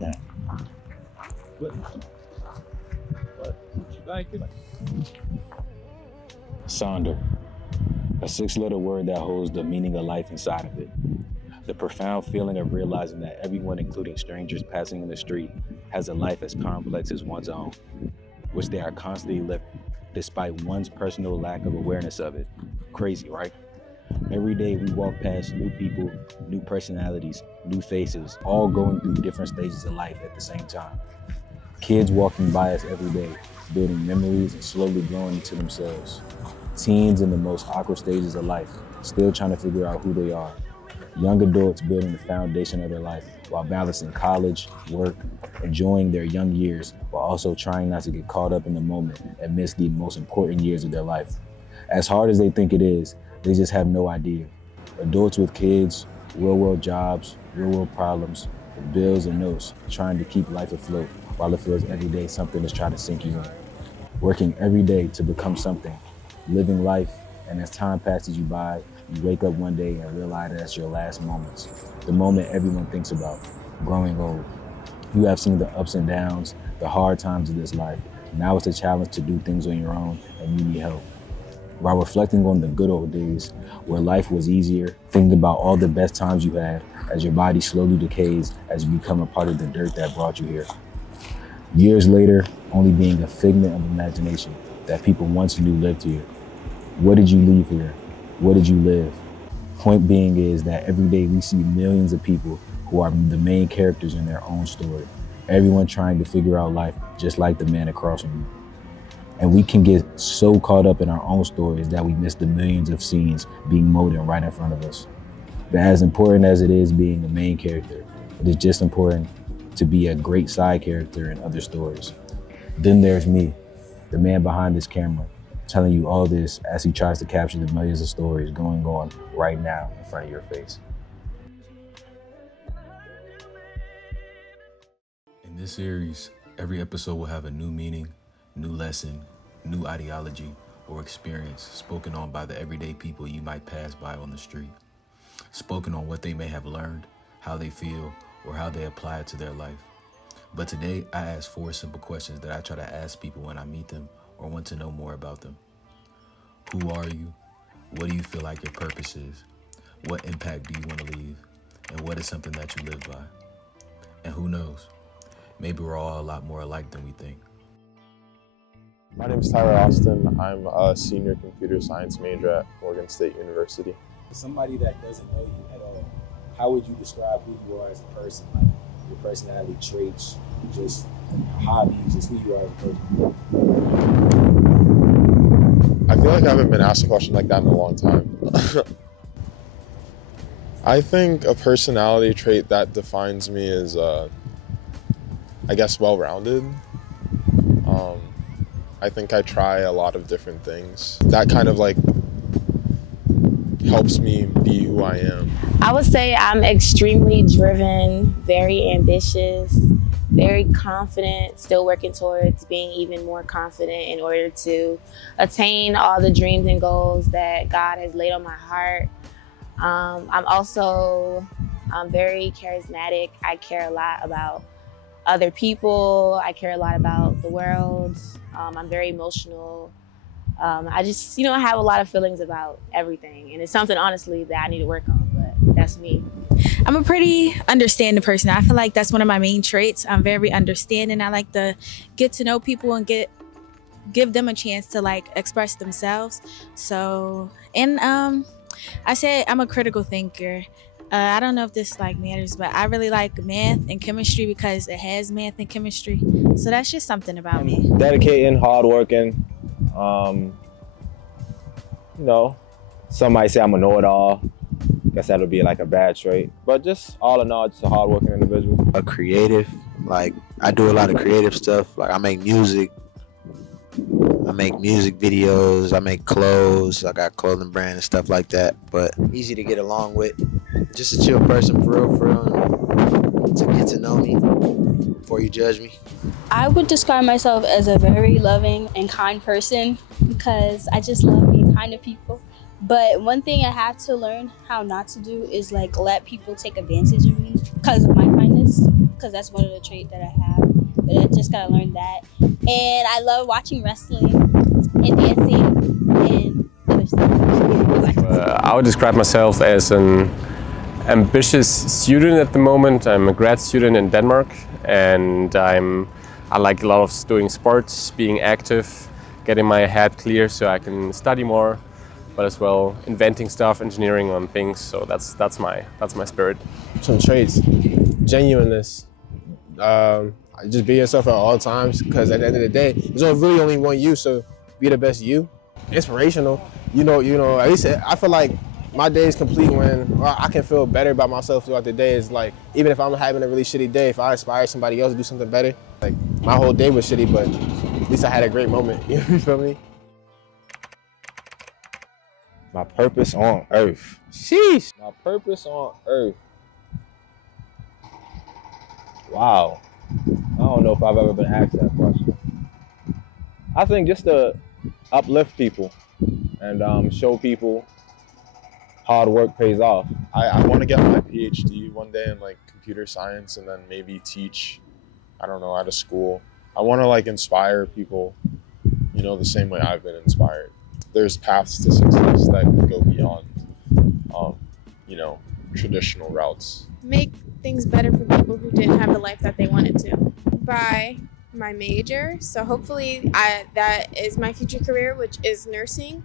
Yeah. Sonder, a 6-letter word that holds the meaning of life inside of it. The profound feeling of realizing that everyone, including strangers passing in the street, has a life as complex as one's own, which they are constantly living, despite one's personal lack of awareness of it. Crazy, right? Every day we walk past new people, new personalities, new faces, all going through different stages of life at the same time. Kids walking by us every day, building memories and slowly growing into themselves. Teens in the most awkward stages of life, still trying to figure out who they are. Young adults building the foundation of their life while balancing college, work, enjoying their young years, while also trying not to get caught up in the moment and miss the most important years of their life. As hard as they think it is, they just have no idea. Adults with kids, real-world jobs, real-world problems, bills and notes, trying to keep life afloat while it feels every day something is trying to sink you in. Working every day to become something, living life, and as time passes you by, you wake up one day and realize that's your last moments. The moment everyone thinks about, growing old. You have seen the ups and downs, the hard times of this life. Now it's a challenge to do things on your own and you need help. While reflecting on the good old days where life was easier, thinking about all the best times you had as your body slowly decays as you become a part of the dirt that brought you here. Years later, only being a figment of imagination that people once knew lived here. What did you leave here? What did you live? Point being is that every day we see millions of people who are the main characters in their own story. Everyone trying to figure out life just like the man across from you. And we can get so caught up in our own stories that we miss the millions of scenes being molded right in front of us. But as important as it is being a main character, it is just important to be a great side character in other stories. Then there's me, the man behind this camera, telling you all this as he tries to capture the millions of stories going on right now in front of your face. In this series, every episode will have a new meaning, new lesson, new ideology, or experience spoken on by the everyday people you might pass by on the street. Spoken on what they may have learned, how they feel, or how they apply it to their life. But today, I ask 4 simple questions that I try to ask people when I meet them or want to know more about them. Who are you? What do you feel like your purpose is? What impact do you want to leave? And what is something that you live by? And who knows? Maybe we're all a lot more alike than we think. My name is Tyler Austin. I'm a senior computer science major at Morgan State University. Somebody that doesn't know you at all, how would you describe who you are as a person? Like your personality traits, just hobbies, just who you are as a person? I feel like I haven't been asked a question like that in a long time. I think a personality trait that defines me is, I guess, well-rounded. I think I try a lot of different things. That kind of like helps me be who I am. I would say I'm extremely driven, very ambitious, very confident, still working towards being even more confident in order to attain all the dreams and goals that God has laid on my heart. I'm also very charismatic. I care a lot about other people. I care a lot about the world. I'm very emotional. I just, I have a lot of feelings about everything. And it's something, honestly, that I need to work on, but that's me. I'm a pretty understanding person. I feel like that's one of my main traits. I'm very understanding. I like to get to know people and give them a chance to like express themselves. So, and I said I'm a critical thinker. I don't know if this matters, but I really like math and chemistry because it has math and chemistry. So that's just something about me. Dedicating, hardworking. Some might say I'm a know-it-all. Guess that would be like a bad trait. But just all in all, just a hardworking individual. A creative. I do a lot of creative stuff. I make music. I make music videos. I make clothes. I got clothing brand and stuff like that. But easy to get along with. Just a chill person, for real, and to get to know me before you judge me. I would describe myself as a very loving and kind person because I just love being kind to people. But one thing I have to learn how not to do is let people take advantage of me. because of my kindness, because that's one of the traits that I have. But I just gotta learn that. And I love watching wrestling and dancing and other stuff. I would describe myself as an ambitious student at the moment. I'm a grad student in Denmark, and I like a lot of doing sports, being active, getting my head clear so I can study more, but as well inventing stuff, engineering on things. So that's my spirit. Some traits: genuineness. Just be yourself at all times, because at the end of the day, there's really only one you. So be the best you. Inspirational. You know. At least I feel like my day is complete when I can feel better about myself throughout the day. Is like, even if I'm having a really shitty day, if I inspire somebody else to do something better, like my whole day was shitty, but at least I had a great moment. You feel me? My purpose on earth. Sheesh. My purpose on earth. Wow. I don't know if I've ever been asked that question. I think just to uplift people and show people hard work pays off. I want to get my PhD one day in like computer science, and then maybe teach, I don't know, at a school. I want to like inspire people, the same way I've been inspired. There's paths to success that go beyond, traditional routes. Make things better for people who didn't have the life that they wanted to. By my major, so hopefully that is my future career, which is nursing.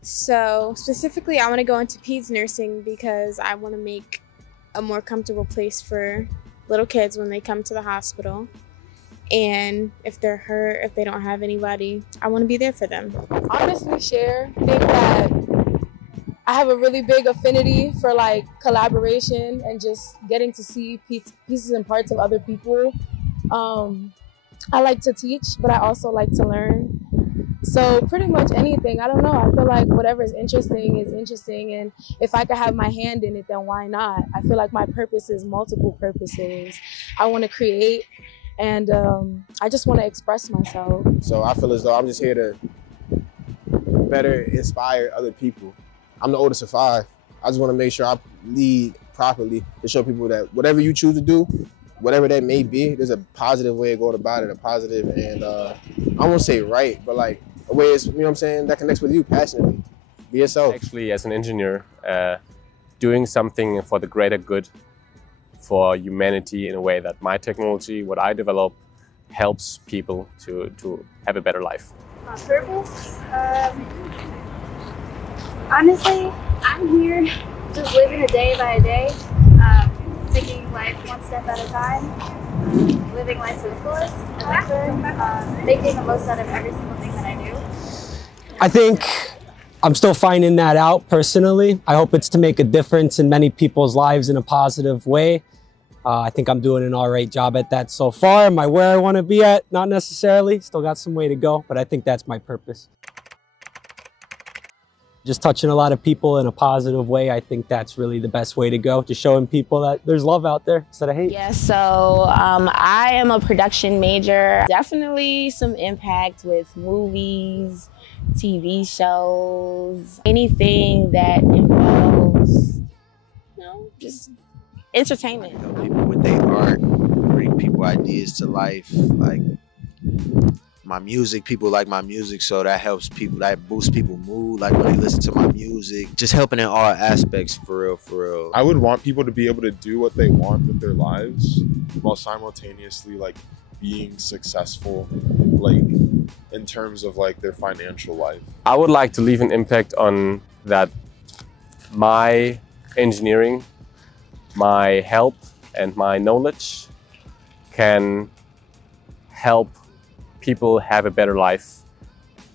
So specifically, I want to go into peds nursing because I want to make a more comfortable place for little kids when they come to the hospital. And if they're hurt, if they don't have anybody, I want to be there for them. Honestly, I think that I have a really big affinity for like collaboration and just getting to see pieces and parts of other people. I like to teach, but I also like to learn. So pretty much anything, I don't know. I feel like whatever is interesting, and if I could have my hand in it, then why not? I feel like my purpose is multiple purposes. I want to create, and I just want to express myself. So I feel as though I'm just here to better inspire other people. I'm the oldest of 5. I just want to make sure I lead properly to show people that whatever you choose to do, whatever that may be, there's a positive way of going about it, a positive and I won't say right, but like a way is, that connects with you passionately. Be yourself. Actually, as an engineer, doing something for the greater good, for humanity in a way that my technology, what I develop, helps people to have a better life. My purpose? Honestly, I'm here just living a day by day, taking life one step at a time, living life to the fullest, as I could, making the most out of every single thing that I do. I think I'm still finding that out personally. I hope it's to make a difference in many people's lives in a positive way. I think I'm doing an all right job at that so far. Am I where I want to be at? Not necessarily. Still got some way to go, but I think that's my purpose. Just touching a lot of people in a positive way, I think that's really the best way to go. Just showing people that there's love out there instead of hate. Yeah, so I am a production major. Definitely some impact with movies, TV shows, anything that involves, just entertainment. People with their art, bring people ideas to life, like my music, people like my music, so that helps people, that boosts people's mood, like when they listen to my music, just helping in all aspects, for real, for real. I would want people to be able to do what they want with their lives while simultaneously like being successful, like in terms of like their financial life. I would like to leave an impact on that my engineering, my help and my knowledge can help people have a better life,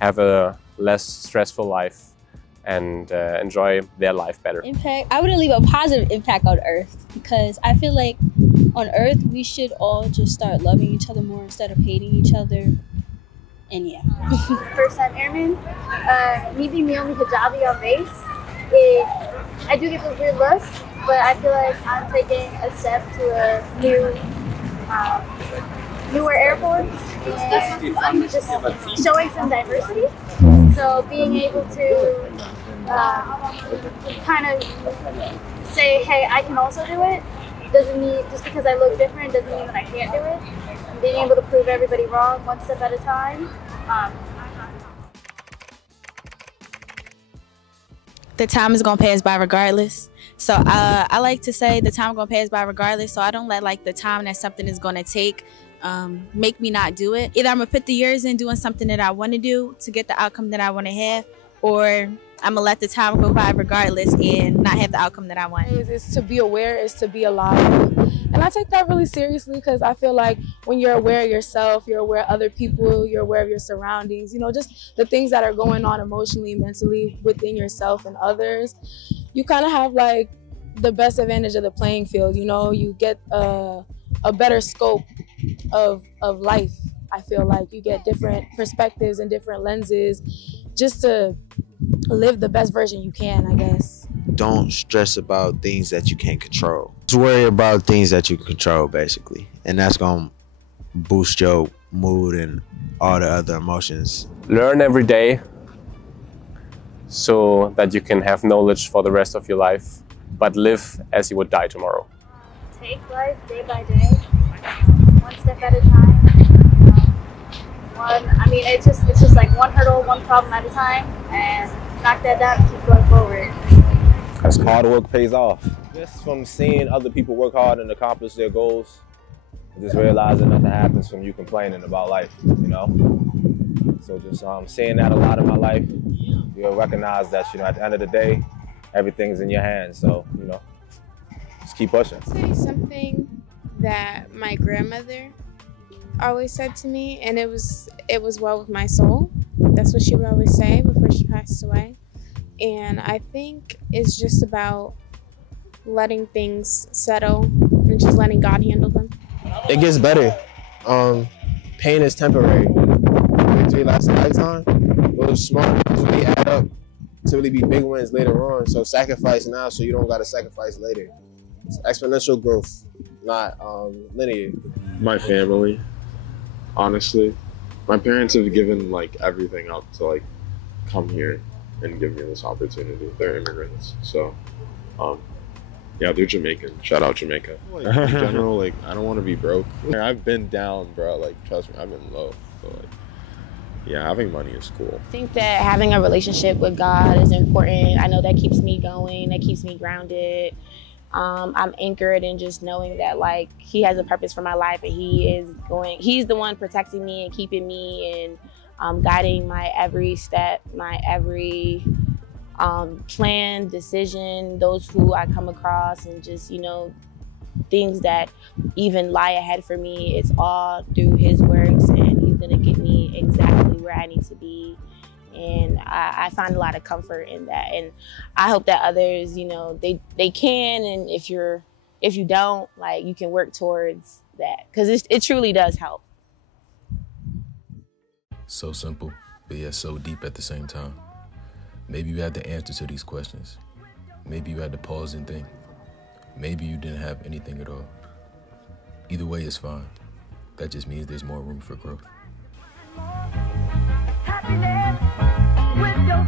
have a less stressful life, and enjoy their life better. Impact, I would leave a positive impact on Earth, because I feel like on Earth we should all just start loving each other more instead of hating each other. And yeah. First-time airman, me being the only hijabi on base, I do get those weird looks, but I feel like I'm taking a step to a newer airports and just showing some diversity. So being able to kind of say, hey, I can also do it, doesn't mean, just because I look different doesn't mean that I can't do it. And being able to prove everybody wrong one step at a time. The time is gonna pass by regardless. So I like to say the time gonna pass by regardless. So I don't let like the time that something is gonna take make me not do it. Either I'm gonna put the years in doing something that I want to do to get the outcome that I want to have, or I'm gonna let the time go by regardless and not have the outcome that I want. It's to be aware, it's to be alive. And I take that really seriously because I feel like when you're aware of yourself, you're aware of other people, you're aware of your surroundings, you know, just the things that are going on emotionally, mentally within yourself and others, you kind of have like the best advantage of the playing field, you know, you get a better scope of life. I feel like you get different perspectives and different lenses just to live the best version you can, I guess. Don't stress about things that you can't control. Just worry about things that you can control, basically. And that's going to boost your mood and all the other emotions. Learn every day so that you can have knowledge for the rest of your life, but live as you would die tomorrow. Take life day by day, one step at a time. It's just like one hurdle, one problem at a time, and knock that down and keep going forward. That's hard work pays off. Just from seeing other people work hard and accomplish their goals, just realizing nothing happens from you complaining about life, you know? So just seeing that a lot in my life, you'll recognize that, you know, at the end of the day, everything's in your hands. So, you know, just keep pushing. Say something that my grandmother always said to me, and it was well with my soul. That's what she would always say before she passed away. And I think it's just about letting things settle and just letting God handle them. It gets better. Pain is temporary. Victory lasts a lifetime. Those small wins really add up to really be big wins later on. So sacrifice now so you don't got to sacrifice later. It's exponential growth, not linear. My family, honestly. My parents have given like everything up to like come here and give me this opportunity. They're immigrants, so yeah, they're Jamaican. Shout out Jamaica. Like, in general, like I don't want to be broke. I've been down, bro. Like trust me, I've been low. So like, yeah, having money is cool. I think that having a relationship with God is important. I know that keeps me going. That keeps me grounded. I'm anchored in just knowing that like He has a purpose for my life, and He's the one protecting me and keeping me and guiding my every step, my every plan, decision, those who I come across, and just, you know, things that even lie ahead for me. It's all through His works, and He's gonna get me exactly where I need to be. And I find a lot of comfort in that, and I hope that others, you know, they can, and if you don't, like, you can work towards that, because it truly does help. So simple, but yet so deep at the same time. Maybe you had the answer to these questions. Maybe you had to pause and think. Maybe you didn't have anything at all. Either way is fine. That just means there's more room for growth. Happiness with your